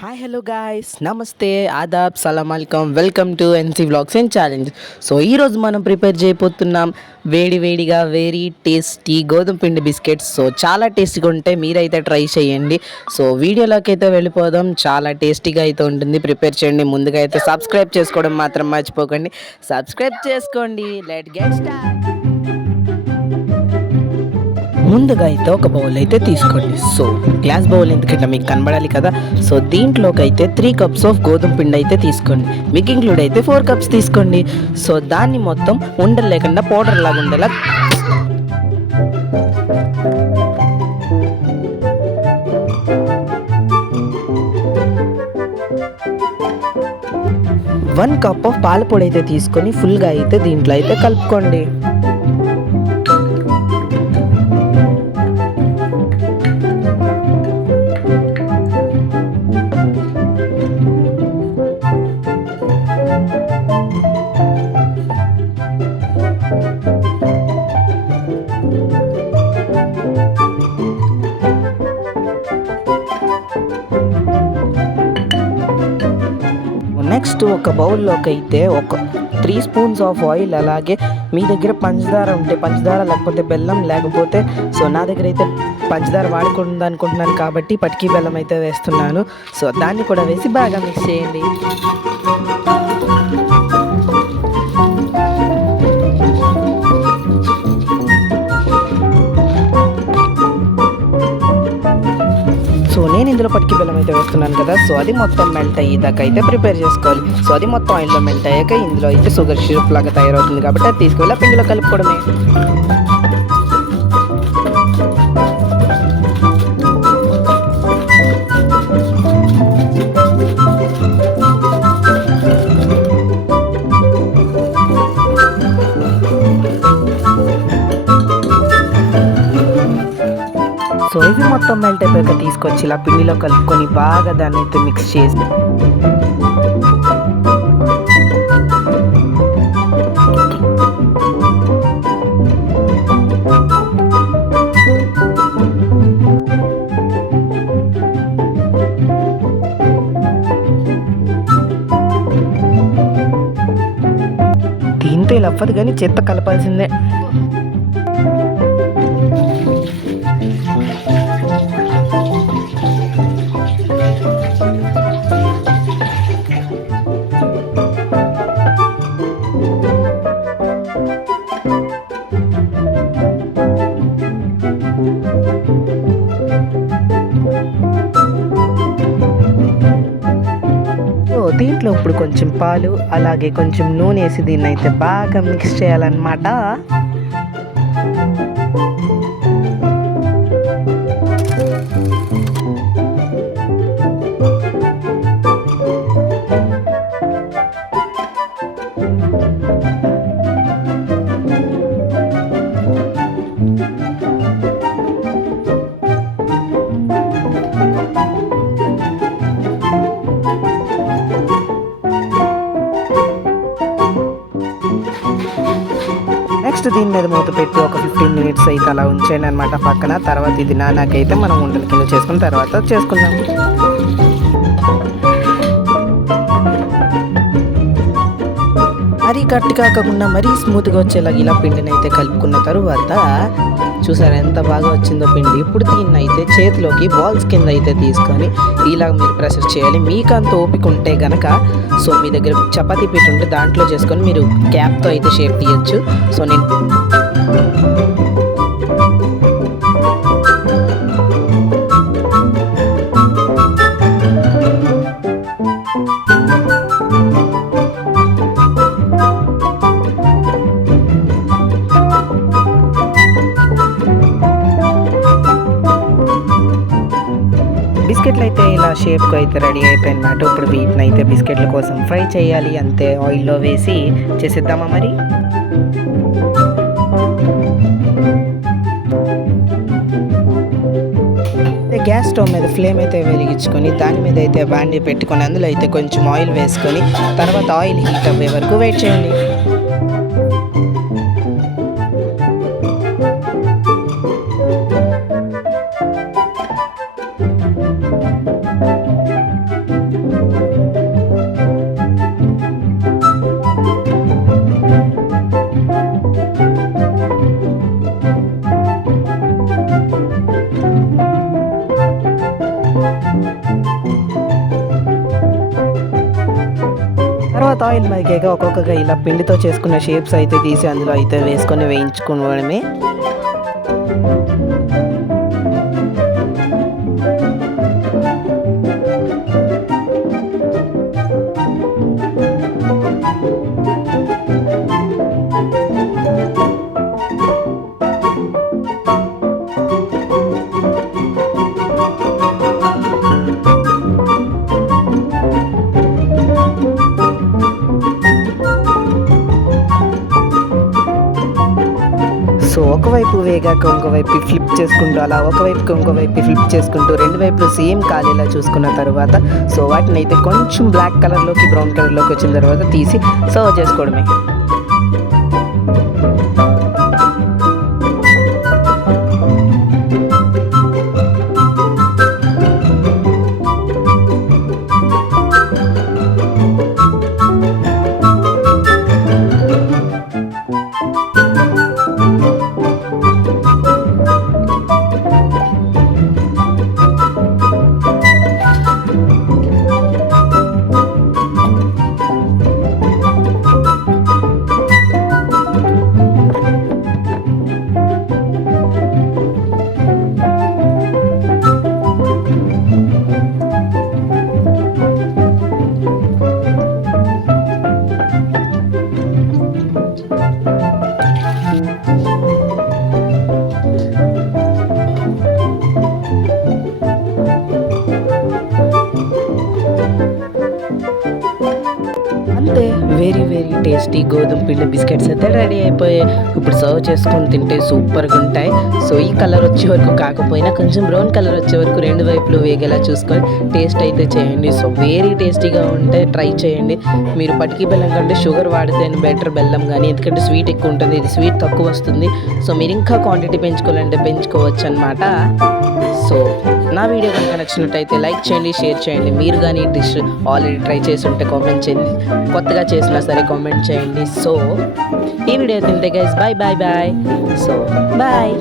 Hi hello guys నమస్తే ఆదాబ్ సలాం అల్కమ్ welcome to NC vlogs and challenge. So ఈరోజు మనం ప్రిపేర్ చేయబోతున్నాం వేడి వేడిగా వెరీ టేస్టీ గోధుమ పిండి బిస్కెట్స్. సో చాలా టేస్టీగా ఉంటాయి, మీరైతే ట్రై చేయండి. సో వీడియోలోకి అయితే వెళ్ళిపోదాం. చాలా టేస్టీగా అయితే ఉంటుంది, ప్రిపేర్ చేయండి. ముందుగా అయితే సబ్స్క్రైబ్ చేసుకోవడం మాత్రం మర్చిపోకండి. సబ్స్క్రైబ్ చేసుకోండి. Let get start. ముందుగా అయితే ఒక బౌల్ అయితే తీసుకోండి. సో గ్లాస్ బౌల్ ఎందుకంటే మీకు కనబడాలి కదా. సో దీంట్లోకి అయితే 3 కప్స్ ఆఫ్ గోధుమ పిండి అయితే తీసుకోండి. మీకు ఇంక్లూడ్ అయితే 4 కప్స్ తీసుకోండి. సో దాన్ని మొత్తం ఉండలు లేకుండా పౌడర్ లాగా ఉండేలా 1 కప్ ఆఫ్ పాల పొడి అయితే తీసుకొని ఫుల్గా అయితే దీంట్లో అయితే కలుపుకోండి. నెక్స్ట్ ఒక బౌల్లోకి అయితే ఒక 3 స్పూన్స్ ఆఫ్ ఆయిల్, అలాగే మీ దగ్గర పంచదార ఉంటే పంచదార, లేకపోతే బెల్లం, లేకపోతే సో నా దగ్గర అయితే పంచదార వాడకూడదు అనుకుంటున్నాను కాబట్టి పటికీ బెల్లం అయితే వేస్తున్నాను. సో దాన్ని కూడా వేసి బాగా మిక్స్ చేయండి. సో నేను ఇందులో పటికి బెల్లం అయితే వేస్తున్నాను కదా. సో అది మొత్తం మెల్ట్ అయ్యేదాకా అయితే ప్రిపేర్ చేసుకోవాలి. సో అది మొత్తం ఆయిల్లో మెల్ట్ అయ్యాక ఇందులో అయితే షుగర్ సిరప్ లాగా తయారవుతుంది కాబట్టి అది తీసుకెళ్ళి పిండిలో కలుపుకోవడమే. సో ఇవి మొత్తం మెల్ట్ అయిపోయాక తీసుకొచ్చి ఇలా పిండిలో కలుపుకొని బాగా దాన్ని అయితే మిక్స్ చేసి దీంతో ఇలా అవ్వదు కానీ చేత్తో కలపాల్సిందే. దీంట్లో ఇప్పుడు కొంచెం పాలు, అలాగే కొంచెం నూనె వేసి దీన్ని అయితే బాగా మిక్స్ చేయాలన్నమాట. నెక్స్ట్ దీని మీద మూత పెట్టి ఒక 15 మినిట్స్ అయితే అలా ఉంచాను అనమాట పక్కన. తర్వాత ఇది నాకైతే మనం ఉండల కింద చేసుకున్న తర్వాత చేసుకుందాం. మరీ గట్టి కాకుండా మరీ స్మూత్గా వచ్చేలాగా ఇలా పిండిని అయితే కలుపుకున్న తరువాత చూసారా ఎంత బాగా వచ్చిందో పిండి. ఇప్పుడు దీన్ని అయితే చేతిలోకి బాల్స్ కింద అయితే తీసుకొని ఇలాగ మీరు ప్రెషర్ చేయాలి. మీకు అంత ఓపిక ఉంటే గనక సో మీ దగ్గర చపాతీ పీట ఉంటే దాంట్లో చేసుకొని మీరు క్యాప్తో అయితే షేప్ తీయచ్చు. సో నేను బిస్కెట్లు అయితే ఇలా షేప్కి అయితే రెడీ అయిపోయినమాట. ఇప్పుడు వీటిని అయితే బిస్కెట్ల కోసం ఫ్రై చేయాలి. అంతే ఆయిల్లో వేసి చేసేద్దామా మరి. గ్యాస్ స్టవ్ మీద ఫ్లేమ్ అయితే వెలిగించుకొని దాని మీద అయితే బాండీ పెట్టుకొని అందులో అయితే కొంచెం ఆయిల్ వేసుకొని తర్వాత ఆయిల్ హీట్ అవ్వే వరకు వెయిట్ చేయండి. తర్వాత ఆయిల్ మరిగాక ఒక్కొక్కగా ఇలా పిండితో చేసుకున్న షేప్స్ అయితే తీసి అందులో అయితే వేసుకొని వేయించుకోవడమే. సో ఒకవైపు వేగాక ఇంకోవైపు ఫ్లిప్ చేసుకుంటూ అలా ఒకవైపుకి ఇంకోవైపు ఫ్లిప్ చేసుకుంటూ రెండు వైపులు సేమ్ కాలేలా చూసుకున్న తర్వాత సో వాటిని అయితే కొంచెం బ్లాక్ కలర్లోకి బ్రౌన్ కలర్లోకి వచ్చిన తర్వాత తీసి సర్వ్ చేసుకోవడమే. అంతే, వెరీ వెరీ టేస్టీ గోధుమ పిండి బిస్కెట్స్ అయితే రెడీ అయిపోయాయి. ఇప్పుడు సర్వ్ చేసుకొని తింటే సూపర్గా ఉంటాయి. సో ఈ కలర్ వచ్చే వరకు కాకపోయినా కొంచెం బ్రౌన్ కలర్ వచ్చే వరకు రెండు వైపులు వేగేలా చూసుకొని టేస్ట్ అయితే చేయండి. సో వెరీ టేస్టీగా ఉంటే ట్రై చేయండి. మీరు పటికి బెల్లం కంటే షుగర్ వాడితే బెటర్ బెల్లం కానీ, ఎందుకంటే స్వీట్ ఎక్కువ ఉంటుంది, ఇది స్వీట్ తక్కువ వస్తుంది. సో మీరు ఇంకా క్వాంటిటీ పెంచుకోవాలంటే పెంచుకోవచ్చు అనమాట. సో నా వీడియో కనుక నచ్చినట్టయితే లైక్ చేయండి, షేర్ చేయండి. మీరు కానీ డిష్ ఆల్రెడీ ట్రై చేసి ఉంటే కామెంట్ చేయండి, కొత్తగా చేసినా సరే కామెంట్ చేయండి. సో ఈ వీడియో తింటే guys bye bye bye. So bye.